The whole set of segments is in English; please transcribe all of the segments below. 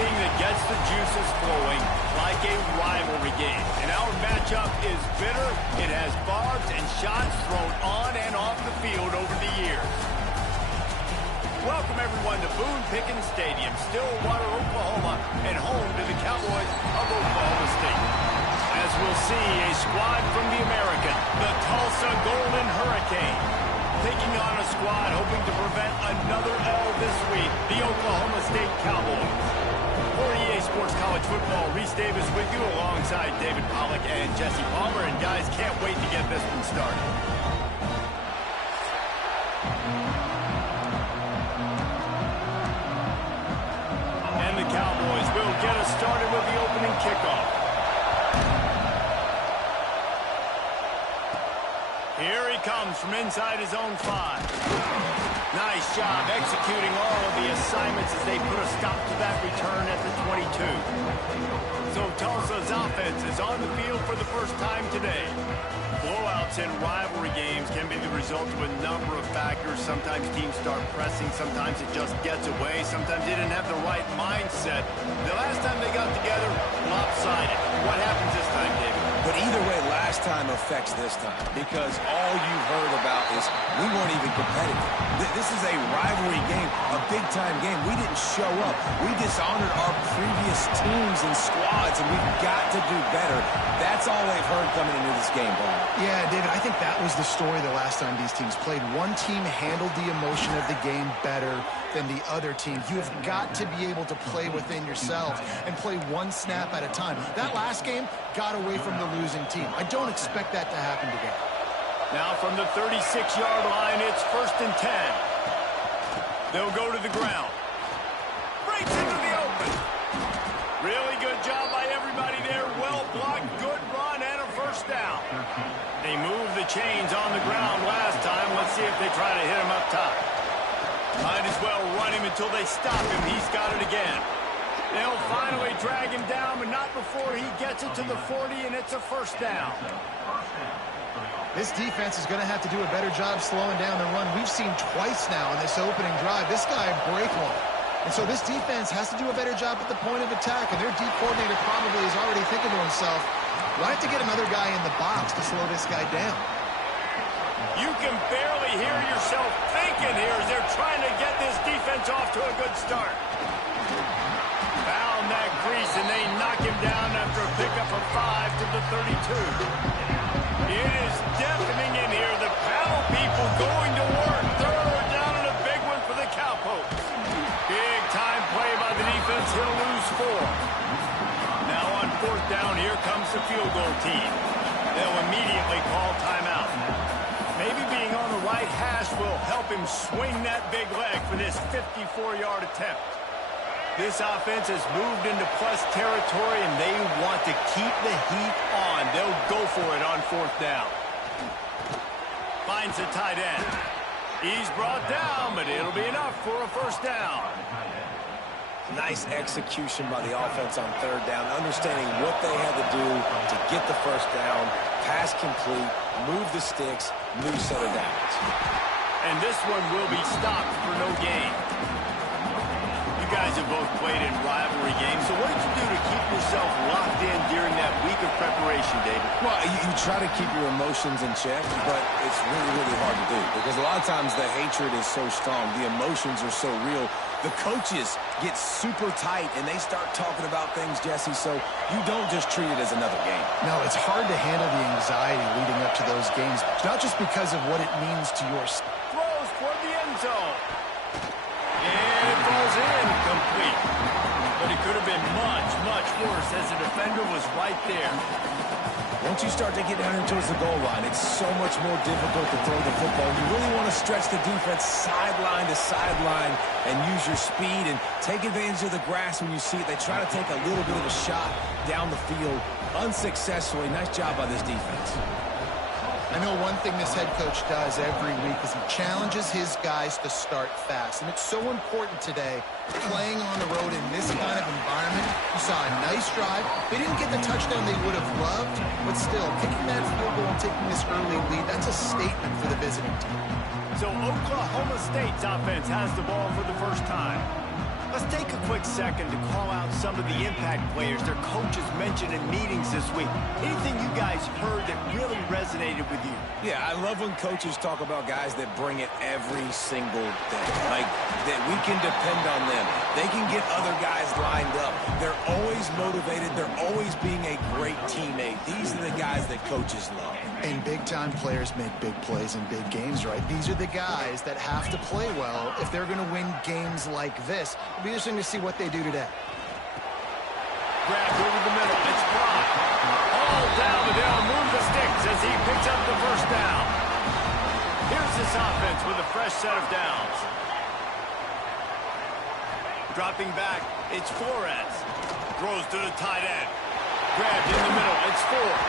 anything that gets the juices flowing, like a rivalry game. And our matchup is bitter. It has barbs and shots thrown on and off the field over the years. Welcome, everyone, to Boone Pickens Stadium, Stillwater, Oklahoma, and home to the Cowboys of Oklahoma State. As we'll see, a squad from the American, the Tulsa Golden Hurricane, taking on a squad hoping to prevent another L this week, the Oklahoma State Cowboys. For EA Sports College Football, Reese Davis with you alongside David Pollack and Jesse Palmer. And guys, can't wait to get this one started. And the Cowboys will get us started with the opening kickoff. Here he comes from inside his own 5. Nice job executing all of the assignments as they put a stop to that return at the 22. So Tulsa's offense is on the field for the first time today. Blowouts in rivalry games can be the result of a number of factors. Sometimes teams start pressing, sometimes it just gets away, sometimes they didn't have the right mindset. The last time they got together, lopsided. What happens this time, David? But either way, last time affects this time because all you've heard about is we weren't even competitive. This is a rivalry game, a big-time game. We didn't show up. We dishonored our previous teams and squads, and we've got to do better. That's all they've heard coming into this game, Bob. Yeah, David, I think that was the story the last time these teams played. One team handled the emotion of the game better than the other team. You have got to be able to play within yourself and play one snap at a time. That last game got away from the losing team. I don't expect that to happen today. Now from the 36-yard line, it's 1st and 10. They'll go to the ground. Breaks into the open. Really good job by everybody there. Well blocked, good run, and a 1st down. They moved the chains on the ground last time. Let's see if they try to hit him up top. Might as well run him until they stop him. He's got it again. They'll finally drag him down, but not before he gets it to the 40, and it's a 1st down. This defense is going to have to do a better job slowing down the run. We've seen twice now in this opening drive. This guy break one. And so this defense has to do a better job at the point of attack, and their D coordinator probably is already thinking to himself, do I have to get another guy in the box to slow this guy down? You can barely hear yourself thinking here as they're trying to get this defense off to a good start. Found that crease, and they knock him down after a pickup of 5 to the 32. It is deafening in here. The panel people going to work. 3rd down and a big one for the Cowpokes. Big time play by the defense. He'll lose 4. Now on 4th down, here comes the field goal team. They'll immediately call timeout. Maybe being on the right hash will help him swing that big leg for this 54-yard attempt. This offense has moved into plus territory, and they want to keep the heat on. They'll go for it on 4th down. Finds the tight end. He's brought down, but it'll be enough for a 1st down. Nice execution by the offense on 3rd down, understanding what they had to do to get the 1st down, pass complete, move the sticks, new set of downs. And this one will be stopped for no gain. You guys have both played in rivalry games, so what did you do to keep yourself locked in during that week of preparation, David? Well, you try to keep your emotions in check, but it's really, really hard to do because a lot of times the hatred is so strong, the emotions are so real. The coaches get super tight, and they start talking about things, Jesse, so you don't just treat it as another game. No, it's hard to handle the anxiety leading up to those games, not just because of what it means to your... Throws toward the end zone. And it falls in complete. But it could have been much, much worse as the defender was right there. Once you start to get down towards the goal line, it's so much more difficult to throw the football. You really want to stretch the defense sideline to sideline and use your speed and take advantage of the grass when you see it. They try to take a little bit of a shot down the field unsuccessfully. Nice job by this defense. I know one thing this head coach does every week is he challenges his guys to start fast. And it's so important today, playing on the road in this kind of environment. You saw a nice drive. They didn't get the touchdown they would have loved, but still, kicking that field goal and taking this early lead, that's a statement for the visiting team. So Oklahoma State's offense has the ball for the first time. Let's take a quick second to call out some of the impact players their coaches mentioned in meetings this week. Anything you guys heard that really resonated with you? Yeah, I love when coaches talk about guys that bring it every single day. Like, that we can depend on them. They can get other guys lined up. They're always motivated. They're always being a great teammate. These are the guys that coaches love. And big-time players make big plays in big games, right? These are the guys that have to play well if they're going to win games like this. It'll be interesting to see what they do today. Grabbed over the middle. It's Brock. All down the down. Move the sticks as he picks up the first down. Here's this offense with a fresh set of downs. Dropping back, it's Flores. Throws to the tight end. Grabbed in the middle. It's Ford.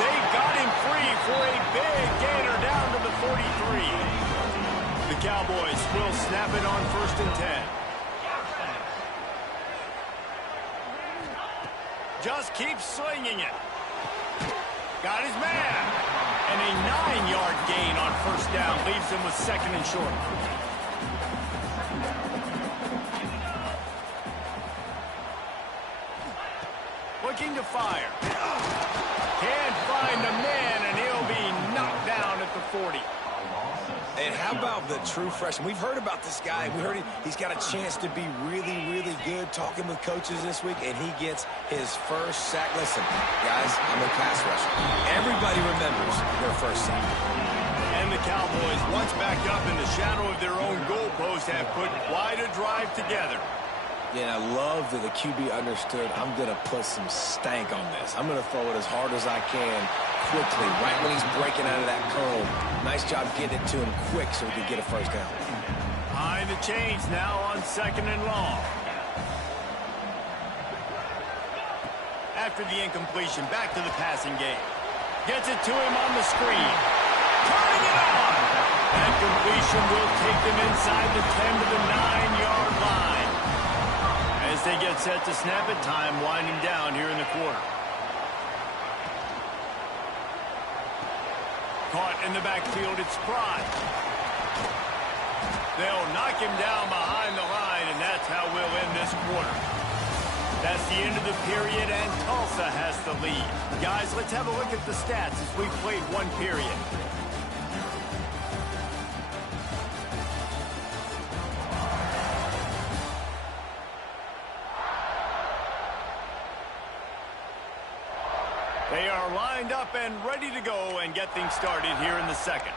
They got him free for a big gainer down to the 43. The Cowboys will snap it on 1st and 10. Just keeps swinging it. Got his man. And a 9-yard gain on 1st down leaves him with 2nd and short. Looking to fire. Can't find a man, and he'll be knocked down at the 40. And how about the true freshman? We've heard about this guy. We heard he's got a chance to be really, really good talking with coaches this week, and he gets his first sack. Listen, guys, I'm a pass rusher. Everybody remembers their first sack. And the Cowboys, once back up in the shadow of their own goalpost, have put quite a drive together. Yeah, I love that the QB understood I'm going to put some stank on this. I'm going to throw it as hard as I can quickly, right when he's breaking out of that cone. Nice job getting it to him quick so he could get a first down. Behind the chains now on 2nd and long. After the incompletion, back to the passing game. Gets it to him on the screen. Turning it on! That completion will take them inside the 10 to the 9-yard line. As they get set to snap it, time winding down here in the quarter. Caught in the backfield, it's Pride. They'll knock him down behind the line, and that's how we'll end this quarter. That's the end of the period, and Tulsa has the lead. Guys, let's have a look at the stats as we've played one period. They are lined up and ready to go and get things started here in the second.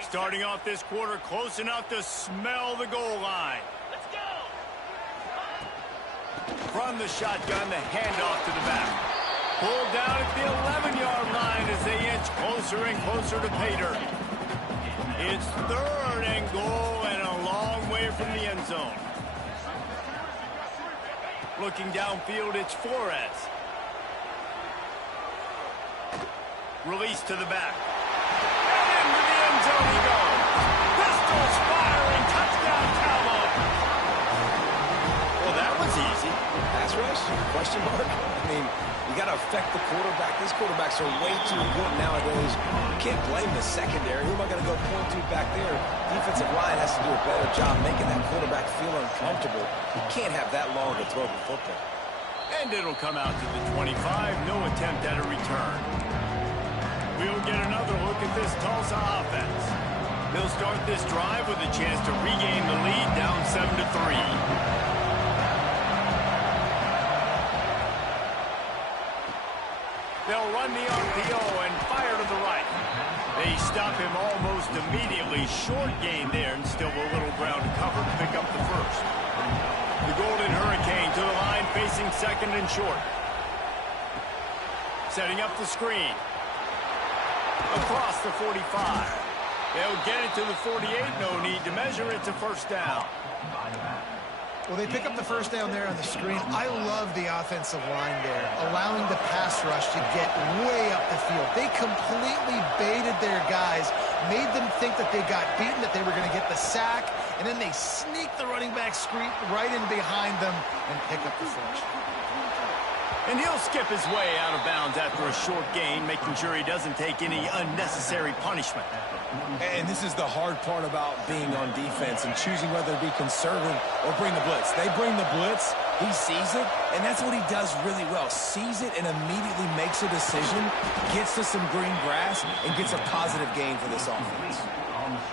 Starting off this quarter close enough to smell the goal line. Let's go! From the shotgun, the handoff to the back. Pulled down at the 11-yard line as they inch closer and closer to pay dirt. It's 3rd and goal and a long way from the end zone. Looking downfield, it's Flores. Release to the back. And into the end zone he goes. Pistols firing. Touchdown, Cowboys. Well, that was easy. Pass rush? Question mark? I mean, you got to affect the quarterback. These quarterbacks are way too good nowadays. You can't blame the secondary. Who am I going to go point to back there? Defensive line has to do a better job making that quarterback feel uncomfortable. You can't have that long to throw the football. And it'll come out to the 25. No attempt at a return. We'll get another look at this Tulsa offense. They'll start this drive with a chance to regain the lead down 7-3. They'll run the RPO and fire to the right. They stop him almost immediately. Short gain there and still a little ground to cover to pick up the first. The Golden Hurricane to the line facing 2nd and short. Setting up the screen. Across the 45. They'll get it to the 48. No need to measure it to 1st down. Well, they pick up the 1st down there on the screen. I love the offensive line there, allowing the pass rush to get way up the field. They completely baited their guys, made them think that they got beaten, that they were going to get the sack, and then they sneak the running back screen right in behind them and pick up the first. And he'll skip his way out of bounds after a short gain, making sure he doesn't take any unnecessary punishment. And this is the hard part about being on defense and choosing whether to be conservative or bring the blitz. They bring the blitz, he sees it, and that's what he does really well. Sees it and immediately makes a decision, gets to some green grass, and gets a positive gain for this offense.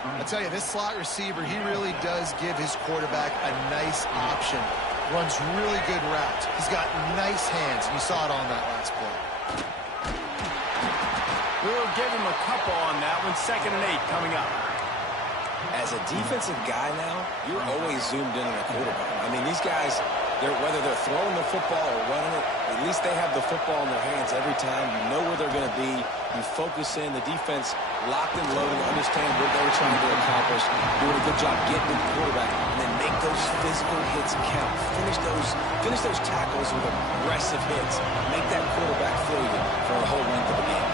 I tell you, this slot receiver, he really does give his quarterback a nice option. Runs really good routes. He's got nice hands, and you saw it on that last play. We'll give him a couple on that one. 2nd and 8 coming up. As a defensive guy now, you're always zoomed in on a quarterback. I mean, these guys, whether they're throwing the football or running it, at least they have the football in their hands every time. You know where they're going to be. You focus in. The defense locked and loaded, understand what they were trying to accomplish, doing a good job getting to the quarterback, and then make those physical hits count. Finish those tackles with aggressive hits. Make that quarterback feel you for a whole length of the game.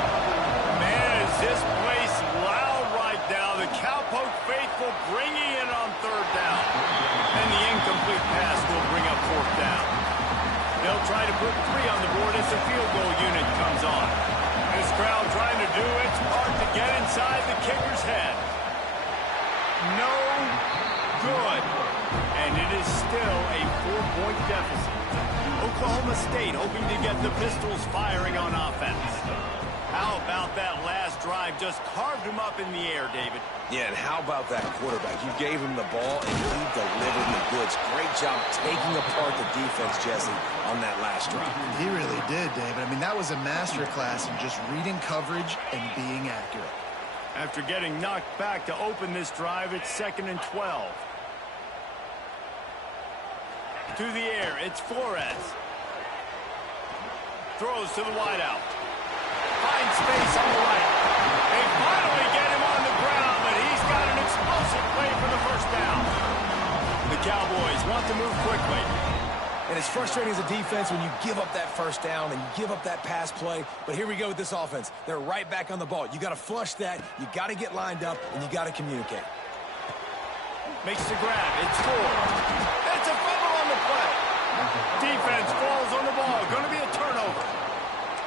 Man, is this place loud right now. The Cowpoke faithful bringing it on 3rd down. And the incomplete pass will bring up 4th down. They'll try to put 3 on the board as the field goal unit comes on. This crowd trying to do its part to get inside the kicker's head. No good. And it is still a 4-point deficit. Oklahoma State hoping to get the Pistols firing on offense. How about that last drive? Just carved him up in the air, David. Yeah, and how about that quarterback? You gave him the ball, and he delivered the goods. Great job taking apart the defense, Jesse, on that last drive. He really did, David. I mean, that was a masterclass in just reading coverage and being accurate. After getting knocked back to open this drive, it's 2nd and 12. To the air, it's Flores. Throws to the wideout. Finds space on the right. They finally get him on the ground, but he's got an explosive play for the 1st down. The Cowboys want to move quickly. And it's frustrating as a defense when you give up that 1st down and you give up that pass play. But here we go with this offense. They're right back on the ball. You got to flush that. You got to get lined up, and you got to communicate. Makes the grab. It's 4. It's a fumble on the play. Defense falls on the ball. Going to be a turnover.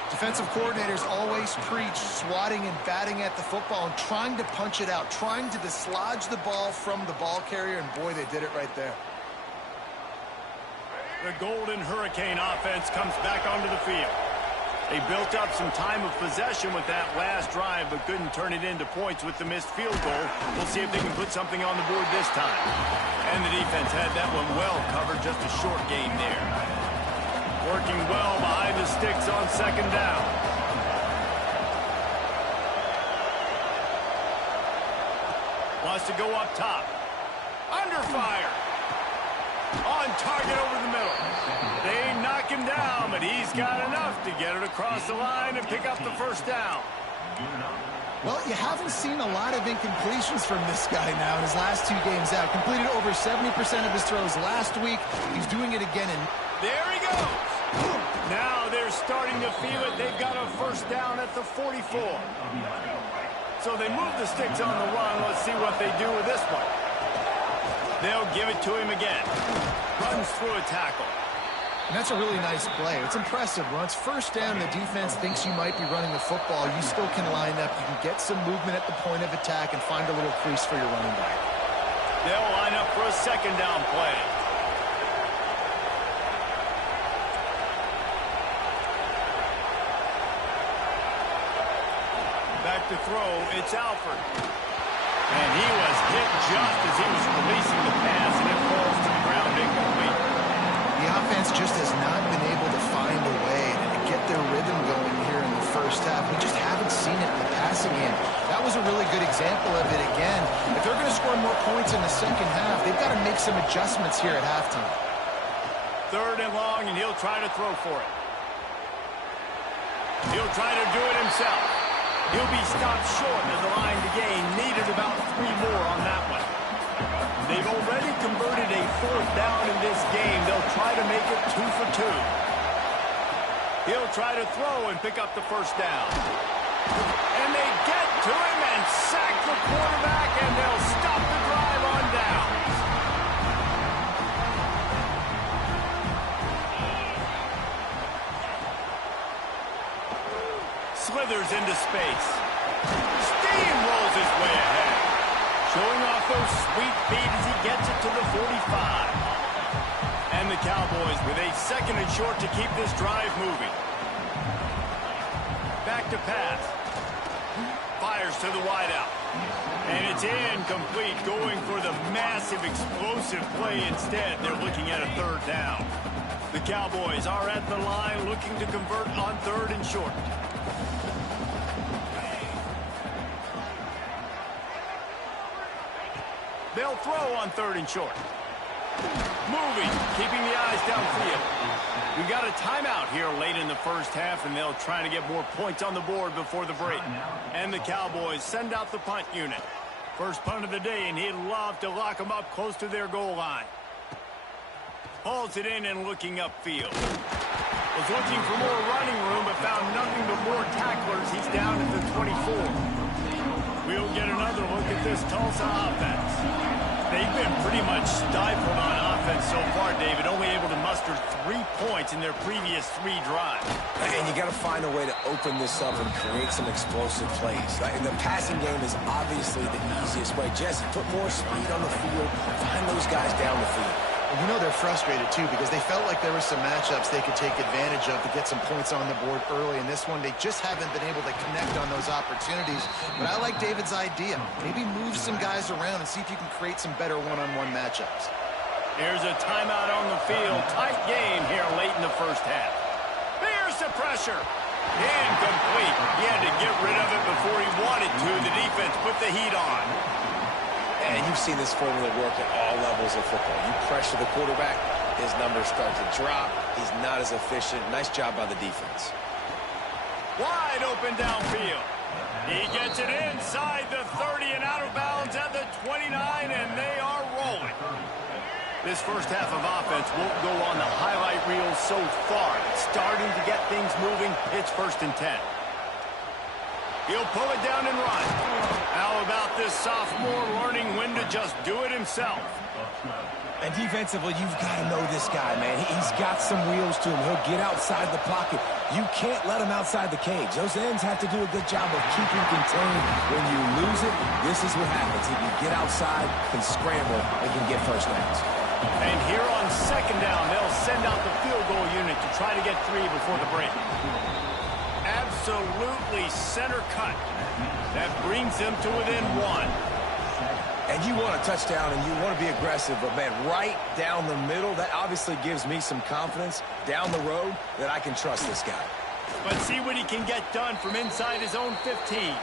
Defensive coordinators always preach swatting and batting at the football and trying to punch it out, trying to dislodge the ball from the ball carrier, and boy, they did it right there. The Golden Hurricane offense comes back onto the field. They built up some time of possession with that last drive, but couldn't turn it into points with the missed field goal. We'll see if they can put something on the board this time. And the defense had that one well covered, just a short gain there. Working well behind the sticks on 2nd down. Wants to go up top. Under fire. On target over the middle. They knock him down, but he's got enough to get it across the line and pick up the 1st down. Well, you haven't seen a lot of incompletions from this guy now in his last 2 games out. Completed over 70% of his throws last week. He's doing it again. And there he goes. Now they're starting to feel it. They've got a 1st down at the 44. So they move the sticks on the run. Let's see what they do with this one. They'll give it to him again. Runs through a tackle. And that's a really nice play. It's impressive. When it's 1st down, the defense thinks you might be running the football. You still can line up. You can get some movement at the point of attack and find a little crease for your running back. They'll line up for a 2nd down play. Back to throw, it's Alford. And he was hit just as he was releasing the pass, and it falls to the ground incomplete. The offense just has not been able to find a way to get their rhythm going here in the 1st half. We just haven't seen it in the passing game. That was a really good example of it again. If they're going to score more points in the 2nd half, they've got to make some adjustments here at halftime. 3rd and long, and he'll try to throw for it. He'll try to do it himself. He'll be stopped short as the line to gain needed about 3 more on that one. They've already converted a 4th down in this game. They'll try to make it 2 for 2. He'll try to throw and pick up the 1st down. And they get to him and sack the quarterback, and they'll stop the drive on downs. slithers into space. Steamrolls his way ahead. Showing off those sweet feet as he gets it to the 45. And the Cowboys with a 2nd and short to keep this drive moving. Back to pass. Fires to the wideout. And it's incomplete, going for the massive explosive play instead. They're looking at a 3rd down. The Cowboys are at the line looking to convert on 3rd and short. They'll throw on 3rd and short. Moving, keeping the eyes downfield. We've got a timeout here late in the first half, and they'll try to get more points on the board before the break. And the Cowboys send out the punt unit. First punt of the day, and he'd love to lock them up close to their goal line. Hauls it in and looking upfield. Was looking for more running room, but found nothing but more tacklers. He's down at the 24. We'll get another look at this Tulsa offense. They've been pretty much stifled on offense so far, David, only able to muster 3 points in their previous 3 drives. And you got to find a way to open this up and create some explosive plays. And the passing game is obviously the easiest way. Jesse, put more speed on the field, find those guys down the field. And you know they're frustrated, too, because they felt like there were some matchups they could take advantage of to get some points on the board early. In this one, they just haven't been able to connect on those opportunities. But I like David's idea. Maybe move some guys around and see if you can create some better one-on-one matchups. Here's a timeout on the field. Tight game here late in the first half. There's the pressure. Incomplete. He had to get rid of it before he wanted to. The defense put the heat on. And you've seen this formula work at all levels of football. You pressure the quarterback, his numbers start to drop. He's not as efficient. Nice job by the defense. Wide open downfield. He gets it inside the 30 and out of bounds at the 29, and they are rolling. This first half of offense won't go on the highlight reel so far. It's starting to get things moving. It's 1st and 10. He'll pull it down and run. How about this sophomore learning when to just do it himself? And defensively, you've got to know this guy, man. He's got some wheels to him. He'll get outside the pocket. You can't let him outside the cage. Those ends have to do a good job of keeping contained. When you lose it, this is what happens. He can get outside, can scramble, and can get first downs. And here on 2nd down, they'll send out the field goal unit to try to get 3 before the break. Absolutely center cut. That brings them to within 1. And you want a touchdown and you want to be aggressive, but man, right down the middle, that obviously gives me some confidence down the road that I can trust this guy. But see what he can get done from inside his own 15.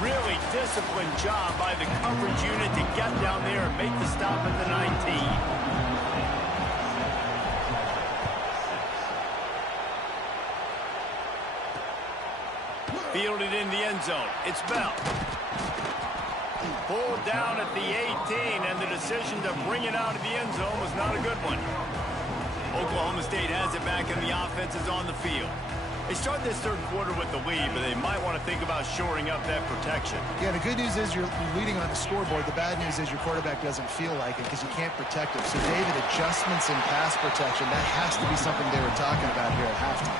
Really disciplined job by the coverage unit to get down there and make the stop at the 19. Fielded in the end zone. It's Bell. Pulled down at the 18, and the decision to bring it out of the end zone was not a good one. Oklahoma State has it back, and the offense is on the field. They start this 3rd quarter with the lead, but they might want to think about shoring up that protection. Yeah, the good news is you're leading on the scoreboard. The bad news is your quarterback doesn't feel like it because you can't protect him. So, David, adjustments in pass protection, that has to be something they were talking about here at halftime.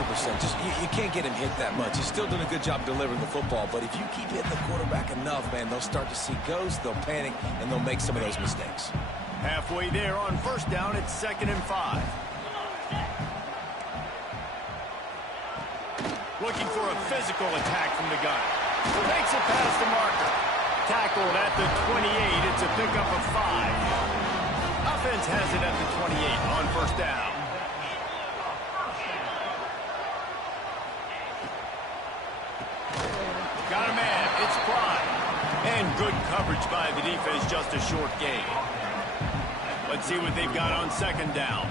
100%. Just you can't get him hit that much. He's still doing a good job delivering the football, but if you keep hitting the quarterback enough, man, they'll start to see ghosts, they'll panic, and they'll make some of those mistakes. Halfway there on 1st down, it's 2nd and 5. Looking for a physical attack from the gun. Makes it past the marker. Tackled at the 28. It's a pickup of 5. Offense has it at the 28 on 1st down. Got a man. It's Prime. And good coverage by the defense. Just a short gain. Let's see what they've got on 2nd down.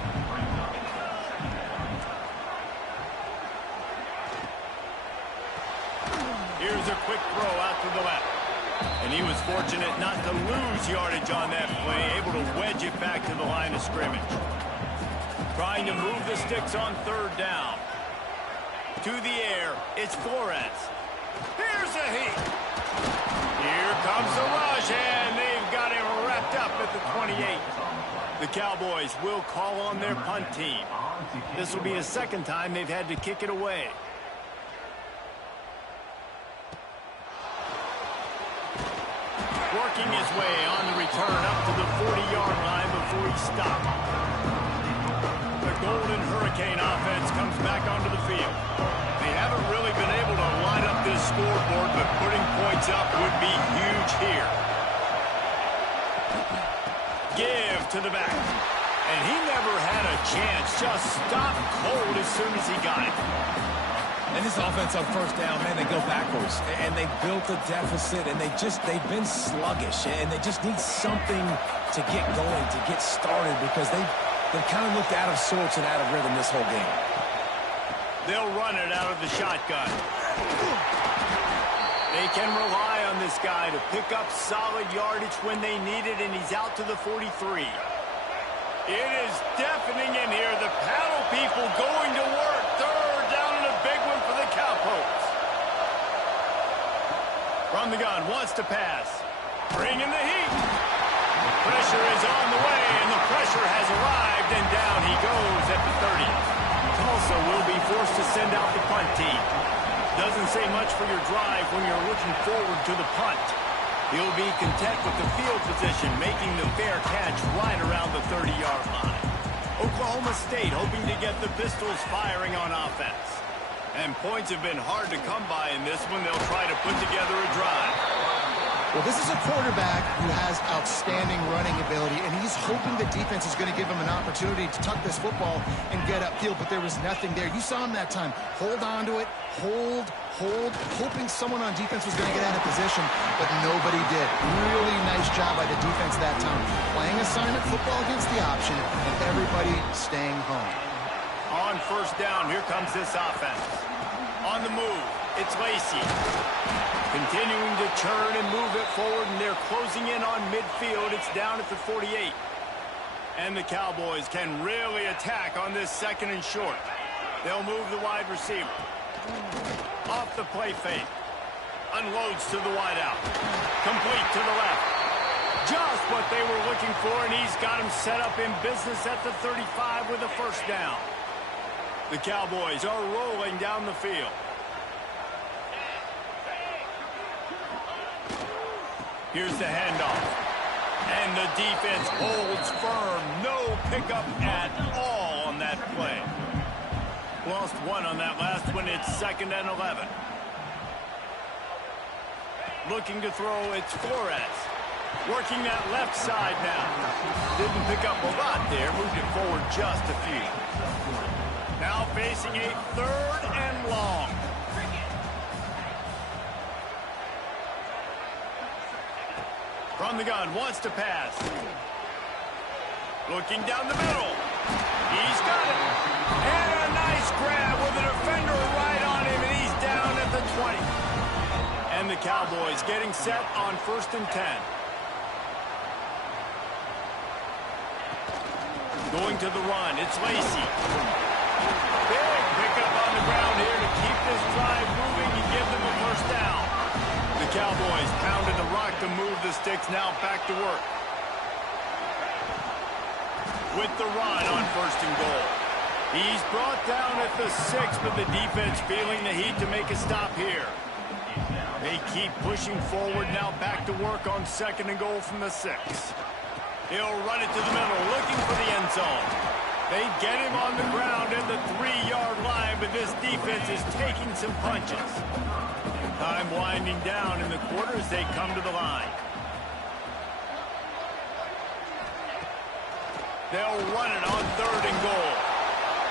Here's a quick throw out to the left. And he was fortunate not to lose yardage on that play, able to wedge it back to the line of scrimmage. Trying to move the sticks on 3rd down. To the air, it's Flores. Here's a heat. Here comes the rush, and they've got him wrapped up at the 28. The Cowboys will call on their punt team. This will be the 2nd time they've had to kick it away. his way on the return up to the 40-yard line before he stopped. The Golden Hurricane offense comes back onto the field. They haven't really been able to line up this scoreboard, but putting points up would be huge here. Give to the back. And he never had a chance. Just stopped cold as soon as he got it. And this offense on first down, man, they go backwards. And they built a deficit, and they've been sluggish. And they just need something to get going, to get started, because they've kind of looked out of sorts and out of rhythm this whole game. They'll run it out of the shotgun. They can rely on this guy to pick up solid yardage when they need it, and he's out to the 43. It is deafening in here. The paddle people going to work. Third down and a big one for the Cowpokes. From the gun, wants to pass. Bringing the heat. Pressure is on the way, and the pressure has arrived, and down he goes at the 30. Tulsa will be forced to send out the punt team. Doesn't say much for your drive when you're looking forward to the punt. He'll be content with the field position, making the fair catch right around the 30-yard line. Oklahoma State hoping to get the Pistols firing on offense. And points have been hard to come by in this one. They'll try to put together a drive. Well, this is a quarterback who has outstanding running ability, and he's hoping the defense is going to give him an opportunity to tuck this football and get upfield, but there was nothing there. You saw him that time. Hold on to it, hold, hoping someone on defense was going to get out of position, but nobody did. Really nice job by the defense that time. Playing assignment football against the option, and everybody staying home. On first down, here comes this offense. On the move, it's Lacey. Continuing to churn and move it forward, and they're closing in on midfield. It's down at the 48. And the Cowboys can really attack on this second and short. They'll move the wide receiver. Off the play fake. Unloads to the wideout. Complete to the left. Just what they were looking for, and he's got him set up in business at the 35 with a first down. The Cowboys are rolling down the field. Here's the handoff. And the defense holds firm. No pickup at all on that play. Lost one on that last one. It's 2nd and 11. Looking to throw, it's Flores. Working that left side now. Didn't pick up a lot there. Moved it forward just a few. Now facing a 3rd and long. From the gun, wants to pass. Looking down the middle. He's got it. And a nice grab with a defender right on him, and he's down at the 20. And the Cowboys getting set on 1st and 10. Going to the run, it's Lacey. Big pickup on the ground here to keep this drive moving and give them a first down. The Cowboys pounded the rock to move the sticks, now back to work. With the run on 1st and goal. He's brought down at the 6, but the defense feeling the heat to make a stop here. They keep pushing forward, now back to work on 2nd and goal from the 6. He'll run it to the middle, looking for the end zone. They get him on the ground at the 3-yard line, but this defense is taking some punches. Time winding down in the quarter as they come to the line. They'll run it on 3rd and goal.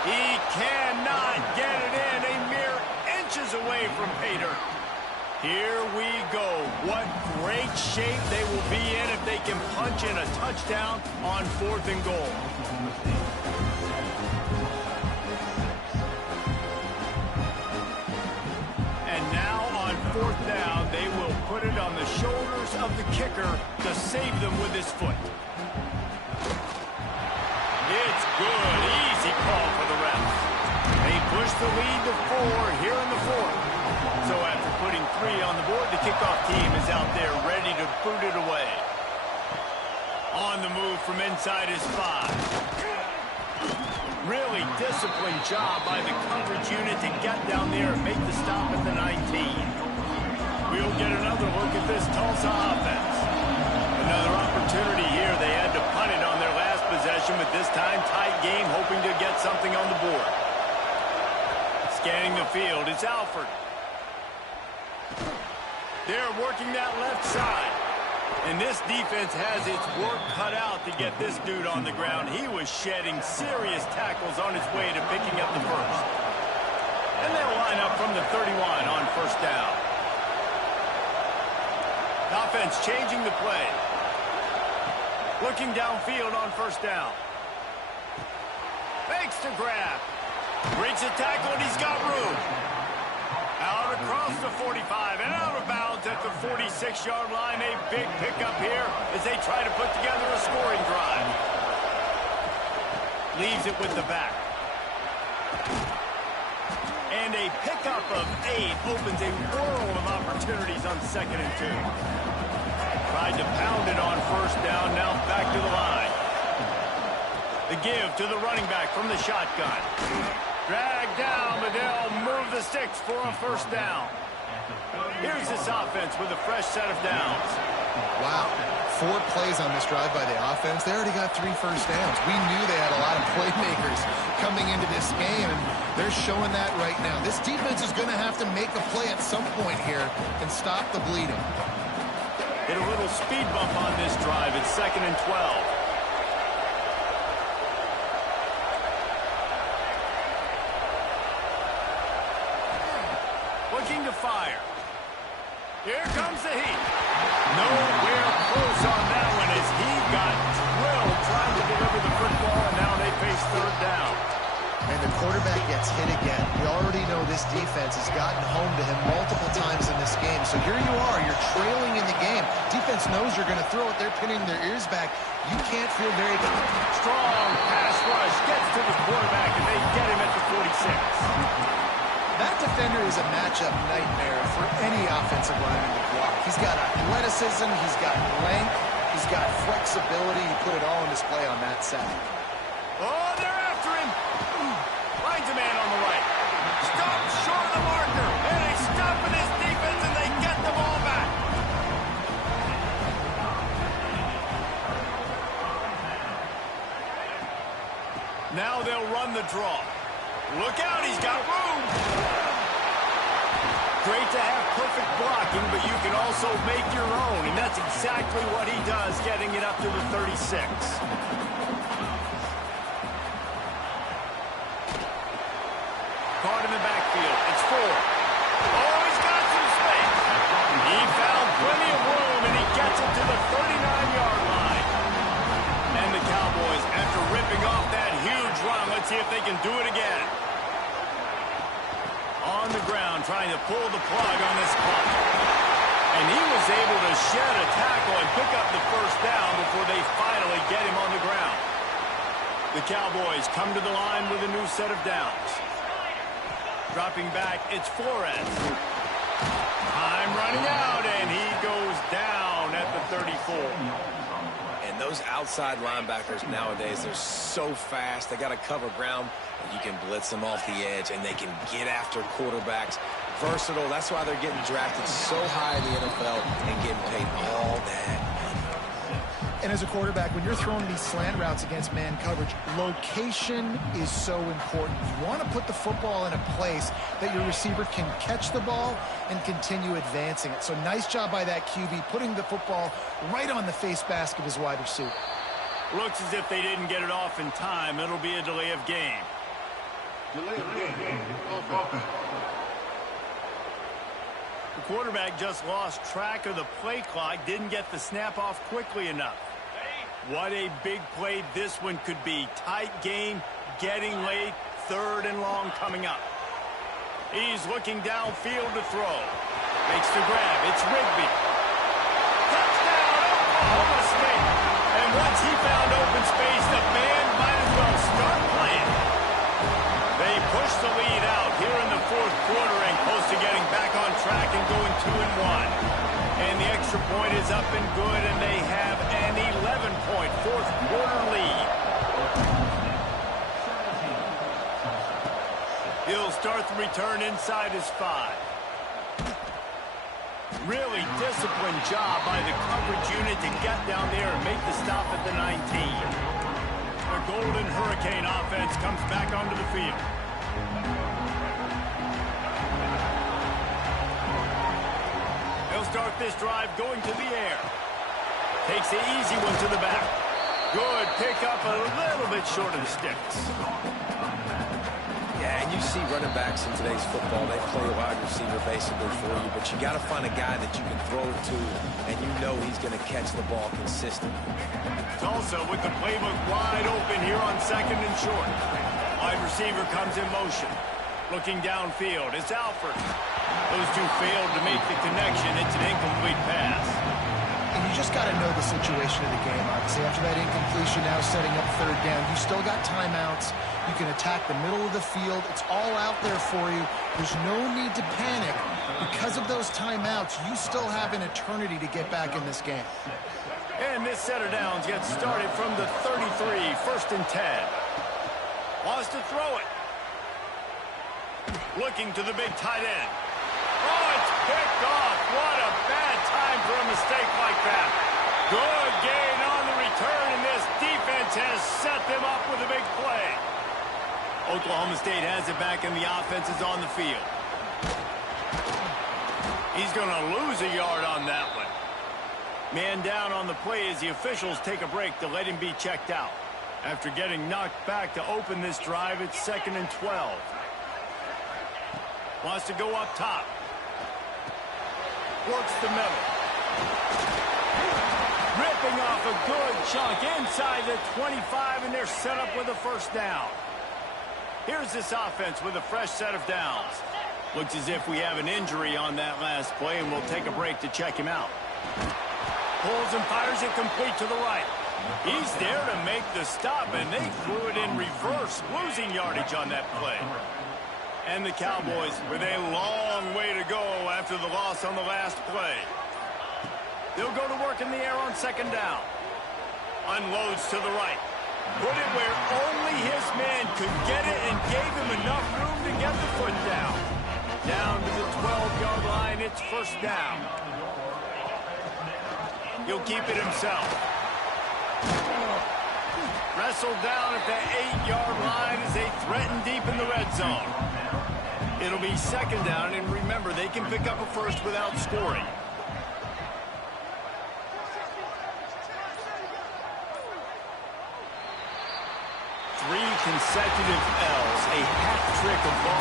He cannot get it in, a mere inches away from pay dirt. Here we go. What great shape they will be in if they can punch in a touchdown on 4th and goal. And now on 4th down, they will put it on the shoulders of the kicker to save them with his foot. It's good. Easy call for the refs. They push the lead to 4 here in the 4th. So after putting 3 on the board, the kickoff team is out there ready to boot it away. On the move from inside his 5. Really disciplined job by the coverage unit to get down there and make the stop at the 19. We'll get another look at this Tulsa offense. The Another opportunity here. They had to punt it on their last possession, but this time tight game, hoping to get something on the board. Scanning the field, it's Alford. They're working that left side. And this defense has its work cut out to get this dude on the ground. He was shedding serious tackles on his way to picking up the first. And they'll line up from the 31 on first down. Offense changing the play. Looking downfield on first down. Fakes to grab. Breaks the tackle, and he's got room. Out across the 45 and out of bounds at the 46-yard line. A big pickup here as they try to put together a scoring drive. Leaves it with the back. And a pickup of 8 opens a world of opportunities on 2nd and 2. Tried to pound it on first down, now back to the line. The give to the running back from the shotgun. Drag down, but they'll move the sticks for a first down. Here's this offense with a fresh set of downs. Wow. 4 plays on this drive by the offense. They already got 3 first downs. We knew they had a lot of playmakers coming into this game, and they're showing that right now. This defense is going to have to make a play at some point here and stop the bleeding. Hit a little speed bump on this drive. It's 2nd and 12. Looking to fire. Here comes the heat. Nowhere close on that one as he got drilled trying to deliver the football, and now they face 3rd down. And the quarterback gets hit again. We already know this defense has gotten home to him multiple times in this game. So here you are, you're trailing in the game. Defense knows you're going to throw it. They're pinning their ears back. You can't feel very good. Strong pass rush gets to the quarterback, and they get him at the 46. That defender is a matchup nightmare for any offensive lineman to block. He's got athleticism, he's got length, he's got flexibility. He put it all on display on that sack. Oh, they're after him. Finds a man on the right. Stops short of the marker. And they stop with his defense, and they get the ball back. Now they'll run the draw. Look out, he's got room. Great to have perfect blocking, but you can also make your own, and that's exactly what he does, getting it up to the 36. Caught in the backfield. It's 4. Oh, he's got some space. He found plenty of room, and he gets it to the 39-yard line. And the Cowboys, after ripping off that huge run, let's see if they can do it again. On the ground, trying to pull the plug on this clock. And he was able to shed a tackle and pick up the first down before they finally get him on the ground. The Cowboys come to the line with a new set of downs. Dropping back, it's Flores. Time running out, and he goes down at the 34. And those outside linebackers nowadays, they're so fast. They got to cover ground. You can blitz them off the edge, and they can get after quarterbacks. Versatile. That's why they're getting drafted so high in the NFL and getting paid all that money. And as a quarterback, when you're throwing these slant routes against man coverage, location is so important. You want to put the football in a place that your receiver can catch the ball and continue advancing it. So nice job by that QB, putting the football right on the face mask of his wide receiver. Looks as if they didn't get it off in time. It'll be a delay of game. The quarterback just lost track of the play clock, didn't get the snap off quickly enough. What a big play this one could be. Tight game, getting late, 3rd and long coming up. He's looking downfield to throw. Makes the grab. It's Rigby. Touchdown, Oklahoma State. And once he found open space, the band might as well start playing. They push the lead out here in the 4th quarter and close to getting back on track and going 2-1. And the extra point is up and good, and they have an 11-point 4th quarter lead. He'll start the return inside his 5. Really disciplined job by the coverage unit to get down there and make the stop at the 19. The Golden Hurricane offense comes back onto the field. They'll start this drive going to the air. Takes the easy one to the back. Good pickup, a little bit short of the sticks. Yeah, and you see running backs in today's football, they play a wide receiver basically for you, but you got to find a guy that you can throw it to, and you know he's going to catch the ball consistently. Tulsa with the playbook wide open here on 2nd and short. Wide receiver comes in motion. Looking downfield, it's Alford. Those two failed to make the connection. It's an incomplete pass. And you just got to know the situation of the game, obviously. After that incompletion, now setting up 3rd down. You still got timeouts. You can attack the middle of the field. It's all out there for you. There's no need to panic. Because of those timeouts, you still have an eternity to get back in this game. And this set of downs gets started from the 33, 1st and 10. Wants to throw it. Looking to the big tight end. Oh, it's picked off. What a bad time for a mistake like that. Good gain on the return, and this defense has set them up with a big play. Oklahoma State has it back, and the offense is on the field. He's going to lose a yard on that one. Man down on the play as the officials take a break to let him be checked out. After getting knocked back to open this drive, it's 2nd and 12. Wants to go up top. Works the middle. Ripping off a good chunk inside the 25, and they're set up with a 1st down. Here's this offense with a fresh set of downs. Looks as if we have an injury on that last play, and we'll take a break to check him out. Pulls and fires it complete to the right. He's there to make the stop, and they threw it in reverse, losing yardage on that play. And the Cowboys with a long way to go after the loss on the last play. They'll go to work in the air on 2nd down. Unloads to the right. Put it where only his man could get it and gave him enough room to get the foot down. Down to the 12-yard line, it's 1st down. He'll keep it himself. Wrestled down at the 8-yard line as they threaten deep in the red zone. It'll be 2nd down, and remember, they can pick up a 1st without scoring. Three consecutive L's, a hat trick of ball.